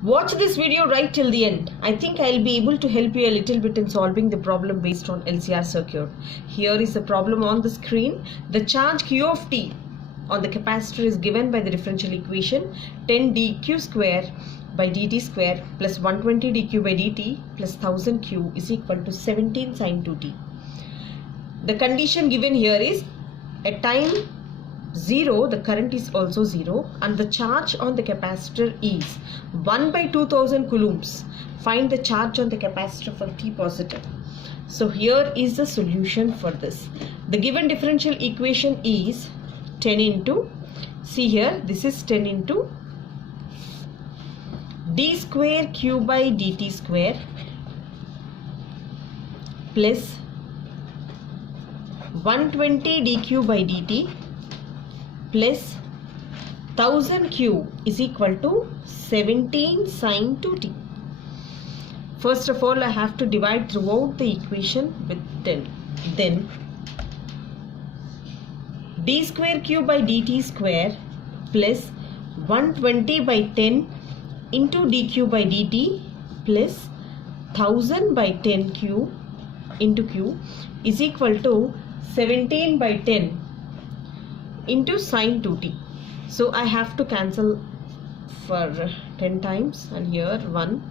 Watch this video right till the end. I think I'll be able to help you a little bit in solving the problem based on LCR circuit. Here is the problem on the screen. The charge Q of t on the capacitor is given by the differential equation 10 dq square by dt square plus 120 dq by dt plus 1000 q is equal to 17 sin 2t. The condition given here is at time 0 the current is also 0 and the charge on the capacitor is 1 by 2000 coulombs. Find the charge on the capacitor for t positive. So here is the solution for this. The given differential equation is 10 into, see here, this is 10 into d square q by dt square plus 120 dq by dt plus 1000 q is equal to 17 sin 2t. First of all, I have to divide throughout the equation with 10. Then d square q by dt square plus 120 by 10 into dq by dt plus 1000 by 10 q into q is equal to 17 by 10 into sin 2t. So I have to cancel for 10 times and here 1,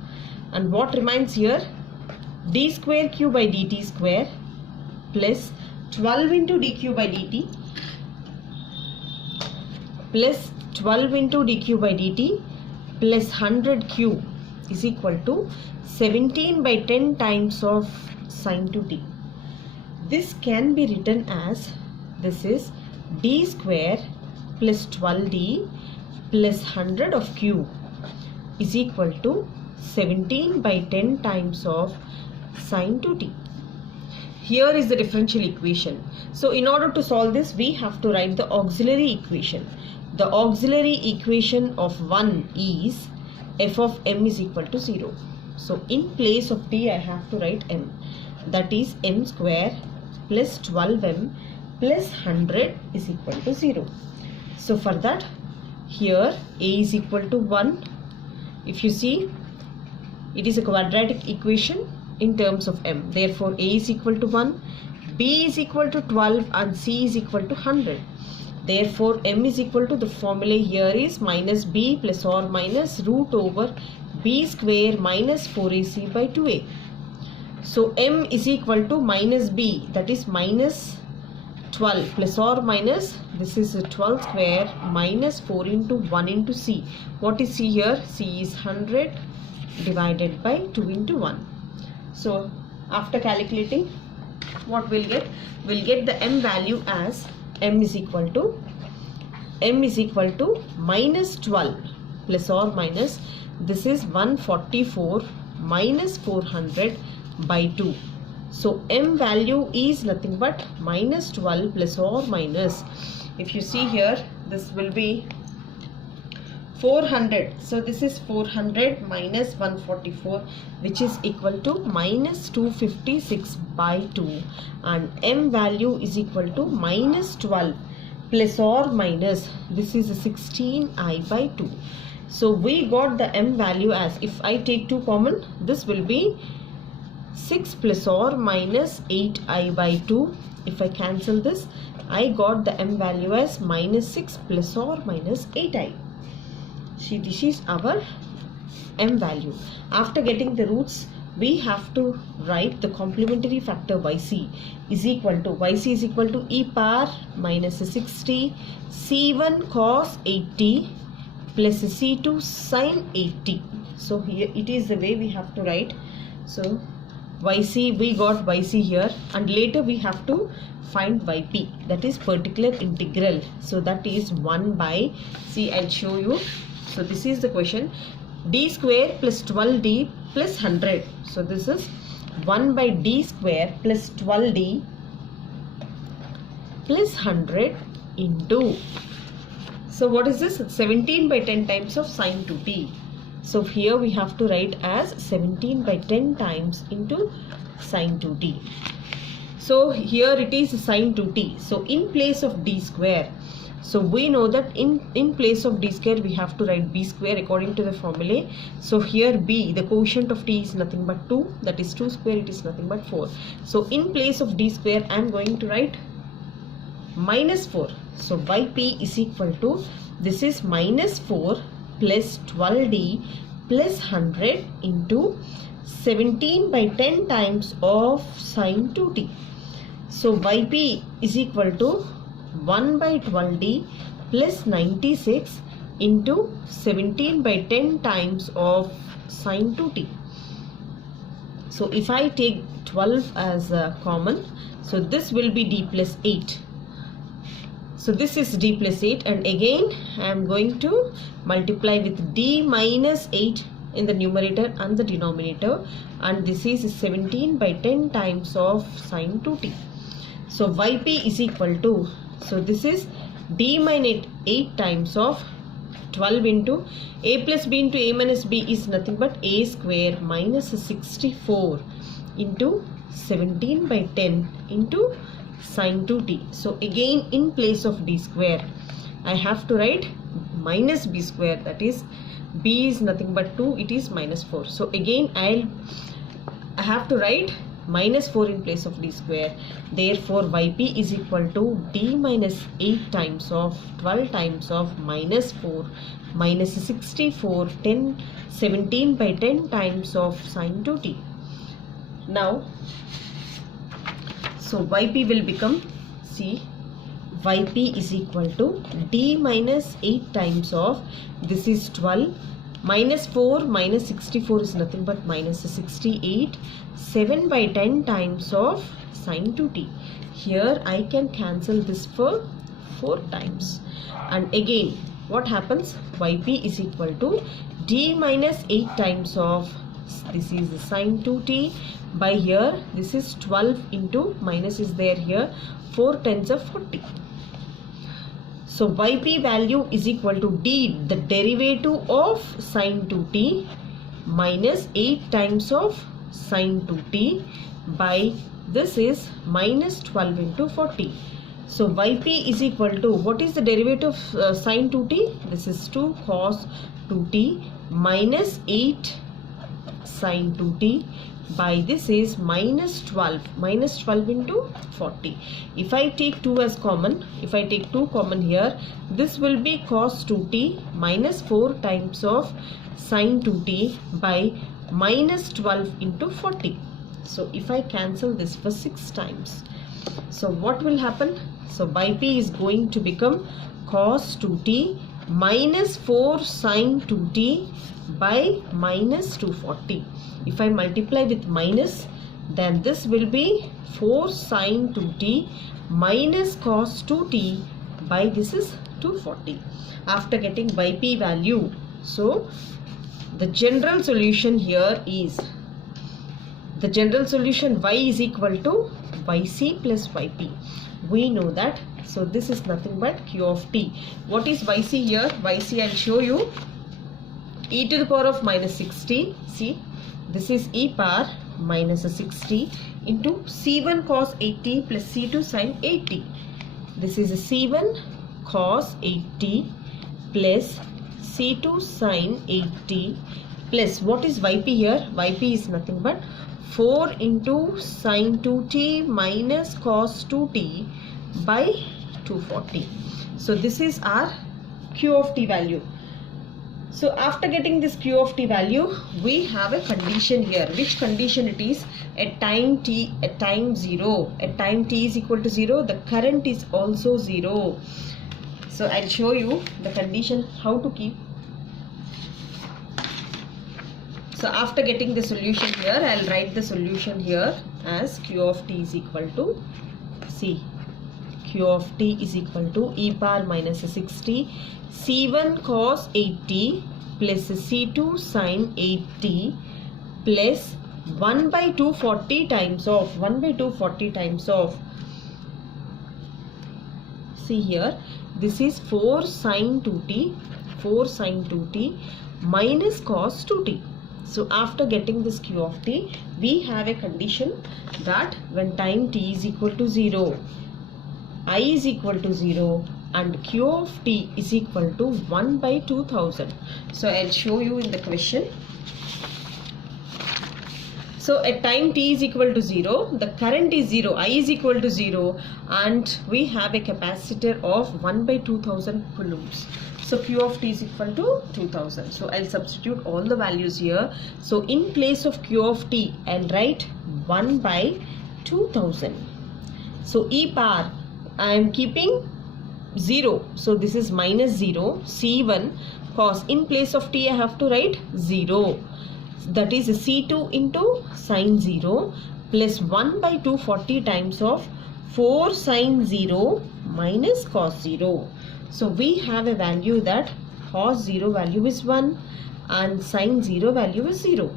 and what remains here, d square q by dt square plus 12 into dq by dt plus 12 into dq by dt plus 100 q is equal to 17 by 10 times of sin 2t. This can be written as, this is d square plus 12d plus 100 of q is equal to 17 by 10 times of sin 2t. Here is the differential equation. So in order to solve this, we have to write the auxiliary equation. The auxiliary equation of 1 is f of m is equal to 0. So in place of t, I have to write m. That is m square plus 12m plus 100 is equal to 0. So for that, here a is equal to 1. If you see, it is a quadratic equation in terms of m. Therefore, a is equal to 1, b is equal to 12 and c is equal to 100. Therefore, m is equal to, the formula here is minus b plus or minus root over b square minus 4ac by 2a. So m is equal to minus b, that is minus 12 plus or minus, this is 12 square minus 4 into 1 into c. What is c here? C is 100 divided by 2 into 1. So after calculating, what we'll get? We'll get the m value as m is equal to minus 12 plus or minus, this is 144 minus 400 by 2. So m value is nothing but minus 12 plus or minus, if you see here, this will be 400. So this is 400 minus 144, which is equal to minus 256 by 2, and m value is equal to minus 12 plus or minus, this is 16i by 2. So we got the m value as, if I take 2 common, this will be 6 plus or minus 8i by 2. If I cancel this, I got the m value as minus 6 plus or minus 8i. See, this is our m value. After getting the roots, we have to write the complementary factor yc is equal to e power minus 60 c1 cos 8t plus c2 sin 8t. So here it is the way we have to write. So yc, we got yc here, and later we have to find yp, that is particular integral. So that is 1 by, see, I'll show you. So this is the question, d square plus 12d plus 100. So this is 1 by d square plus 12d plus 100 into, so what is this? 17 by 10 times of sin 2t. So here we have to write as 17 by 10 times into sin 2t. So here it is sin 2t. So in place of d square, So we know that in place of d square we have to write b square according to the formula. So here b, the quotient of t is nothing but 2, that is 2 square, it is nothing but 4. So in place of d square I am going to write minus 4. So yp is equal to, this is minus 4 plus 12d plus 100 into 17 by 10 times of sine 2t. So yp is equal to 1 by 12d plus 96 into 17 by 10 times of sine 2t. So if I take 12 as common, so this will be d plus 8. So this is d plus 8, and again I am going to multiply with d minus 8 in the numerator and the denominator, and this is 17 by 10 times of sine 2t. So yp is equal to, so this is d minus 8 times of 12 into a plus b into a minus b is nothing but a square minus 64 into 17 by 10 into sine 2t. So again in place of d square I have to write minus b square, that is b is nothing but 2, it is minus 4. So again I have to write minus 4 in place of d square. Therefore yp is equal to d minus 8 times of 12 times of minus 4 minus 64 10 17 by 10 times of sine 2t. Now so yp will become, see, yp is equal to d minus 8 times of, this is 12 minus 4 minus 64 is nothing but minus 68, 7 by 10 times of sine 2t. Here I can cancel this for 4 times, and again what happens, yp is equal to d minus 8 times of, this is the sine 2t by here, this is 12 into minus is there here, 4 tens of 40. So yp value is equal to d, the derivative of sine 2t minus 8 times of sine 2t by, this is minus 12 into 40. So yp is equal to, what is the derivative of sine 2t? This is 2 cos 2t minus 8 sine 2t by, this is minus 12 into 40. If I take 2 as common, if I take 2 common here, this will be cos 2t minus 4 times of sine 2t by minus 12 into 40. So if I cancel this for 6 times, so what will happen? So yp is going to become cos 2t minus 4 sine 2t by minus 240. If I multiply with minus, then this will be 4 sine 2t minus cos 2t by, this is 240. After getting yp value, so the general solution here is, the general solution y is equal to yc plus yp. We know that. So this is nothing but q of t. What is yc here? Yc I will show you. E to the power of minus 60. See, this is e power minus 60 into c1 cos 80 plus c2 sin 80. This is a c1 cos 80 plus c2 sin 80 plus, what is yp here? Yp is nothing but 4 into sin 2t minus cos 2t by 240. So this is our q of t value. So after getting this q of t value, we have a condition here. Which condition it is? At time t, at time 0, at time t is equal to 0, the current is also 0. So I'll show you the condition how to keep. So after getting the solution here, I'll write the solution here as q of t is equal to, see, q of t is equal to e power minus 60 c1 cos 80 plus c2 sin 80 plus 1 by 240 times of, 1 by 240 times of, see here, this is 4 sin 2t, 4 sin 2t minus cos 2t. So after getting this q of t, we have a condition that when time t is equal to 0, I is equal to 0, and Q of t is equal to 1 by 2000. So I'll show you in the question. So at time t is equal to 0, the current is 0, I is equal to 0, and we have a capacitor of 1 by 2000 coulombs. So Q of t is equal to 2000. So I'll substitute all the values here. So in place of Q of t, I'll write 1 by 2000. So E power, I am keeping 0. So this is minus 0. C1 cos, in place of t I have to write 0. That is C2 into sine 0 plus 1 by 240 times of 4 sine 0 minus cos 0. So we have a value that cos 0 value is 1 and sine 0 value is 0.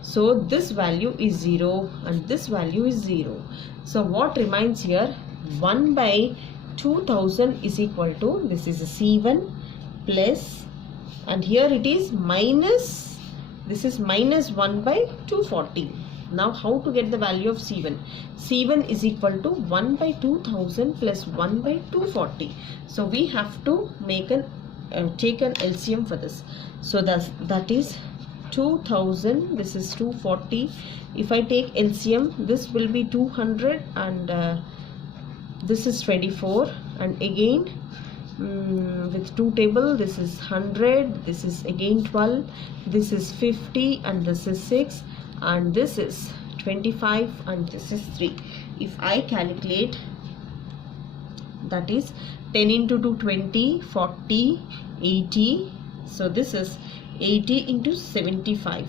So this value is 0 and this value is 0. So what remains here? 1 by 2000 is equal to, this is a C1 plus, and here it is minus, this is minus 1 by 240. Now how to get the value of C1? C1 is equal to 1 by 2000 plus 1 by 240. So we have to make an take an LCM for this. So that is 2000, this is 240. If I take LCM, this will be 200 and this is 24, and again with 2 table, this is 100, this is again 12, this is 50 and this is 6, and this is 25 and this is 3. If I calculate, that is 10 into 2 20, 40, 80. So this is 80 into 75.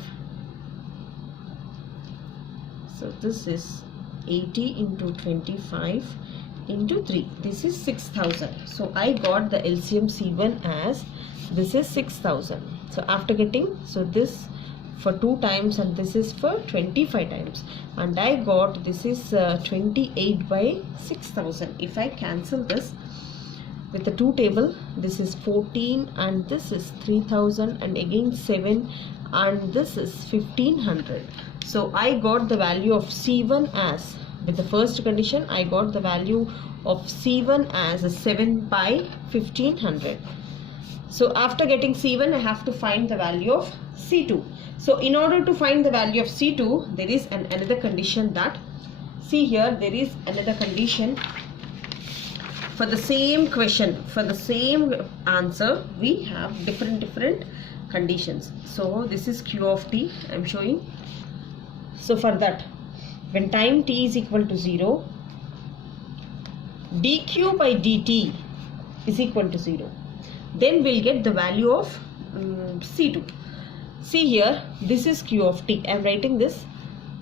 So this is 80 into 25 into 3. This is 6000. So I got the LCM C1 as, this is 6000. So after getting, so this for 2 times and this is for 25 times, and I got, this is 28 by 6000. If I cancel this with the 2 table, this is 14 and this is 3000 and again 7 and this is 1500. So I got the value of C1 as, with the first condition, I got the value of C1 as 7 by 1500. So after getting C1, I have to find the value of C2. So in order to find the value of C2, there is another condition that, see here, there is another condition for the same question, for the same answer, we have different conditions. So this is Q of t, I am showing. So for that, when time t is equal to 0, dq by dt is equal to 0, then we'll get the value of C2. See here, this is Q of t. I am writing this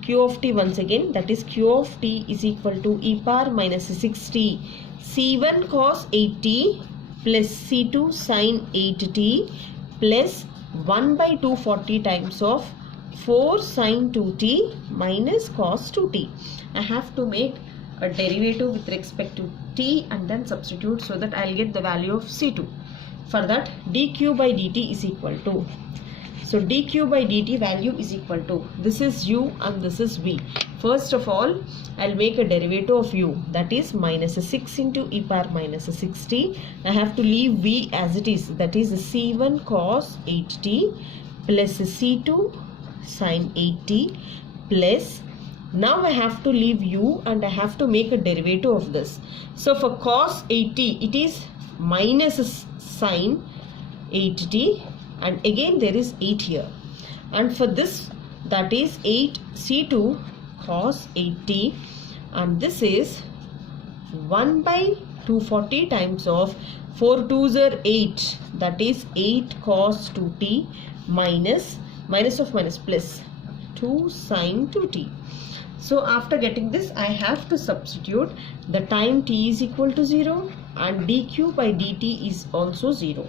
Q of t once again, that is Q of t is equal to e power minus 6t C1 cos 8t plus C2 sin 8t plus 1 by 240 times of 4 sin 2t minus cos 2t. I have to make a derivative with respect to t and then substitute so that I'll get the value of C2. For that, dq by dt is equal to, so dq by dt value is equal to, this is u and this is v. First of all, I'll make a derivative of u, that is minus 6 into e power minus 6t. I have to leave v as it is, that is c1 cos 8t plus c2 sin 8t plus, now I have to leave u and I have to make a derivative of this. So for cos 8t, it is minus sin 8t, and again there is 8 here, and for this, that is 8 c2 cos 8t, and this is 1 by 240 times of 4 2s are 8, that is 8 cos 2t minus of minus plus 2 sin 2t. So after getting this, I have to substitute the time t is equal to 0 and dq by dt is also 0.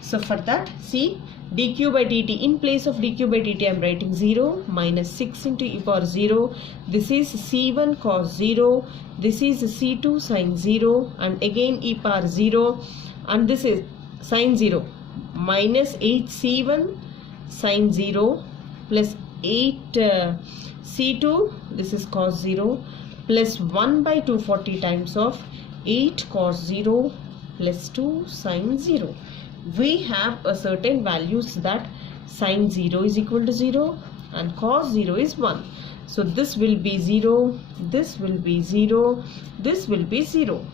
So for that, see, dq by dt, in place of dq by dt I am writing 0 minus 6 into e power 0. This is c1 cos 0, this is c2 sin 0, and again e power 0, and this is sin 0 minus 8 c1 sin 0 plus 8 c2, this is cos 0, plus 1 by 240 times of 8 cos 0 plus 2 sine 0. We have a certain values that sine 0 is equal to 0 and cos 0 is 1. So this will be 0, this will be 0, this will be 0.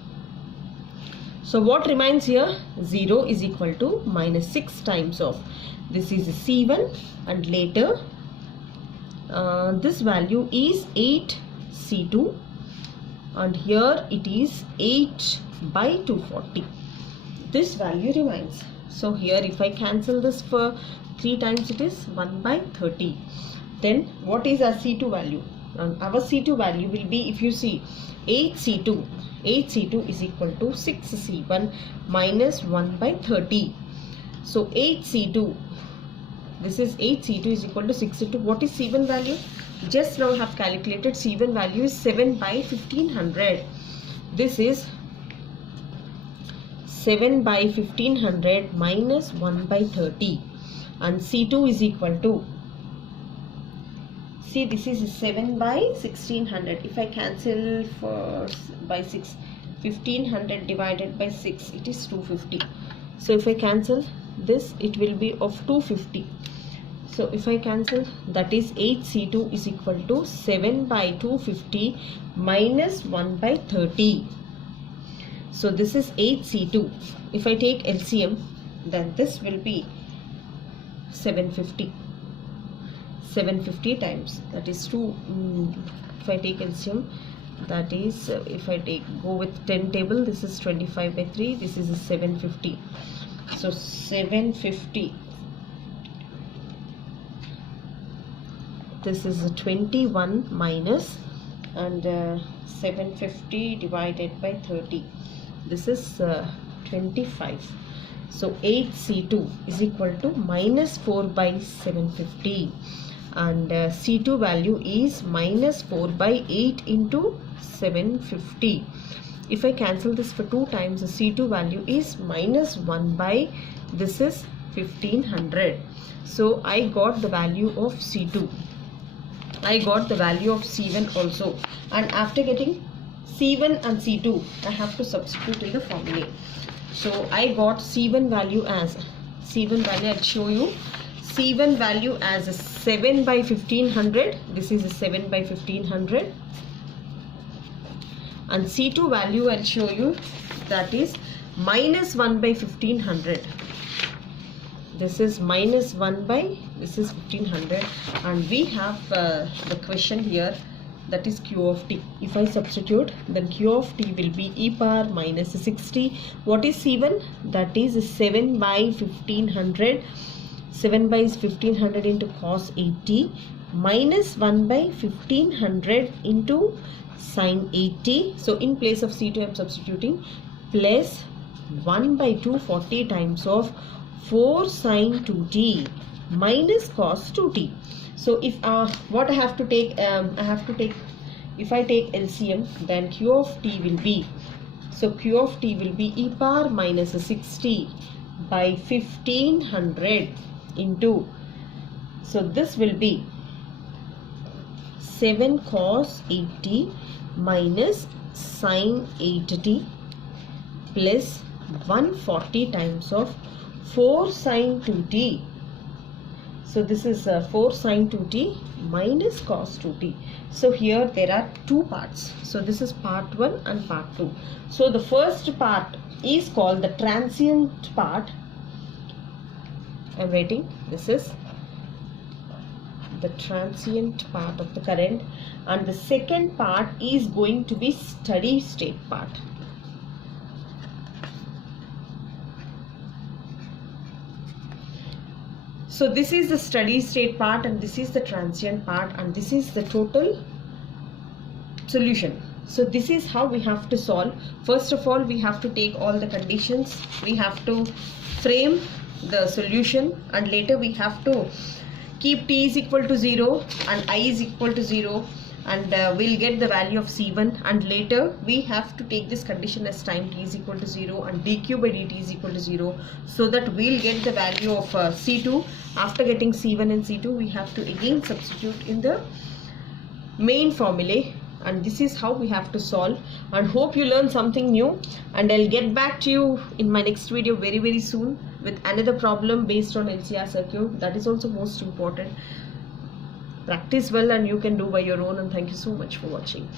So what remains here? 0 is equal to minus 6 times of this is C1, and later this value is 8 C2, and here it is 8 by 240. This value remains. So here if I cancel this for 3 times, it is 1 by 30. Then what is our C2 value? Our C2 value will be, if you see, 8 C2 is equal to 6 C1 minus 1 by 30. So 8 C2, this is 8 C2 is equal to 6 C2. What is C1 value? Just now I have calculated C1 value is 7 by 1500. This is 7 by 1500 minus 1 by 30, and C2 is equal to, see, this is 7 by 1600. If I cancel for by 6, 1500 divided by 6, it is 250. So if I cancel this, it will be of 250. So if I cancel, that is 8 C2 is equal to 7 by 250 minus 1 by 30. So this is 8 C2. If I take LCM, then this will be 750. 750 times, that is 2. If I take LCM, that is if I go with 10 table, this is 25 by 3. This is a 750. So 750. This is a 21 minus, and 750 divided by 30. This is 25. So 8 C2 is equal to minus 4 by 750, and C2 value is minus 4 by 8 into 750. If I cancel this for 2 times, the C2 value is minus 1 by, this is 1500. So I got the value of C2. I got the value of C1 also, and after getting C1 and C2, I have to substitute in the formula. So I got C1 value as, I'll show you, C1 value as a 7 by 1500. This is a 7 by 1500. And C2 value I'll show you, that is minus 1 by 1500. This is minus 1 by, this is 1500, and we have the question here, that is Q of t. If I substitute, then Q of t will be e power minus 60. What is C1? That is 7 by 1500. 7 by is 1500 into cos 80 minus 1 by 1500 into sin 80. So in place of C2 I am substituting, plus 1 by 240 times of 4 sin 2t minus cos 2t. So if what I have to take, if I take LCM, then Q of t will be, so Q of t will be e power minus 60 by 1500 into, so this will be 7 cos 80 minus sin 80 plus 140 times of 4 sin 2t. So this is 4 sin 2t minus cos 2t. So here there are 2 parts. So this is part 1 and part 2. So the first part is called the transient part. I am writing, this is the transient part of the current, and the second part is going to be steady state part. So this is the steady state part, and this is the transient part, and this is the total solution. So this is how we have to solve. First of all, we have to take all the conditions, we have to frame the solution, and later we have to keep t is equal to 0 and I is equal to 0, and we'll get the value of C1, and later we have to take this condition as time t is equal to 0 and dq by dt is equal to 0, so that we'll get the value of C2. After getting C1 and C2, we have to again substitute in the main formula, and this is how we have to solve. And hope you learn something new, and I'll get back to you in my next video very soon with another problem based on LCR circuit. That is also most important. Practice well and you can do by your own, and thank you so much for watching.